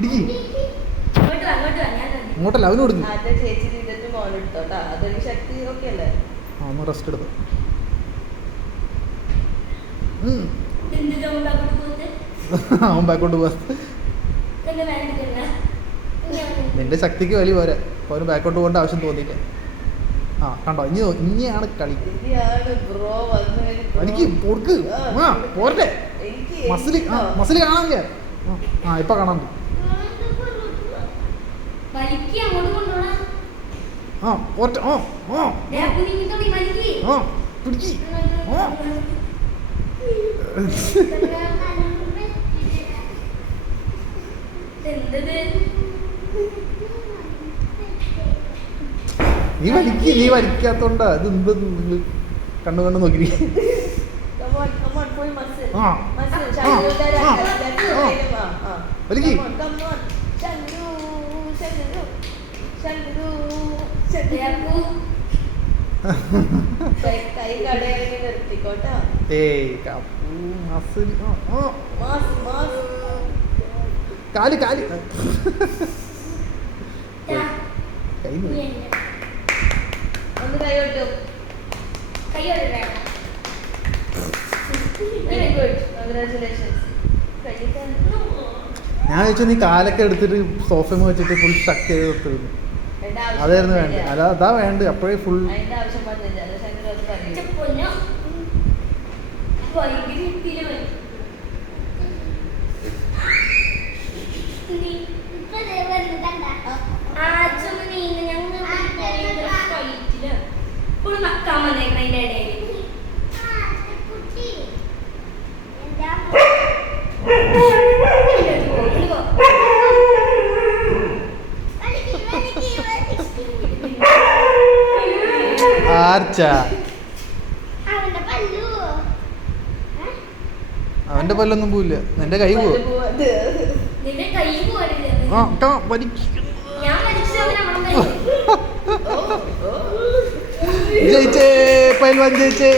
പിടിക്ക്. ഇങ്ങോട്ടല്ല അവന് കൊടുക്കും. ഒന്ന് റെസ്റ്റ് എടുത്തു. അവൻ ബാക്കോട്ട് പോവാ. നിന്റെ ശക്തിക്ക് വലിയ പോരാ, അവന് ബാക്കോട്ട് പോകേണ്ട ആവശ്യം തോന്നിയില്ല. ആ കണ്ടോ, ഇനിയാണ് കളി. എനിക്ക് പൊറുക്ക് പോരട്ടെ. മസിൽ കാണാനില്ല. ആ ഇപ്പൊ കാണാൻ പറ്റും. ആ പോരട്ടെ. ഓ ഓ ഓ പിടിക്ക്. ഓ നീ വലിക്കാത്തോണ്ടാ ഇത്. എന്ത് കണ്ണു കണ്ണു നോക്കി. വലിക്ക്. കാല് കാല് ഞാൻ ചോദിച്ചു, നീ കാലൊക്കെ എടുത്തിട്ട് സോഫയിൽ വെച്ചിട്ട് ഫുൾ സ്റ്റക്ക് ചെയ്ത് കൊടുത്തിരുന്നു. അതായിരുന്നു വേണ്ടത്. അല്ല അതാ വേണ്ടത്. അപ്പോഴേ ഫുൾ അവന്റെ പല്ലൊന്നും പോവില്ല. നിന്റെ കൈ പോവും. ജയിച്ചേ, പൈൽവാൻ ജയിച്ചേ.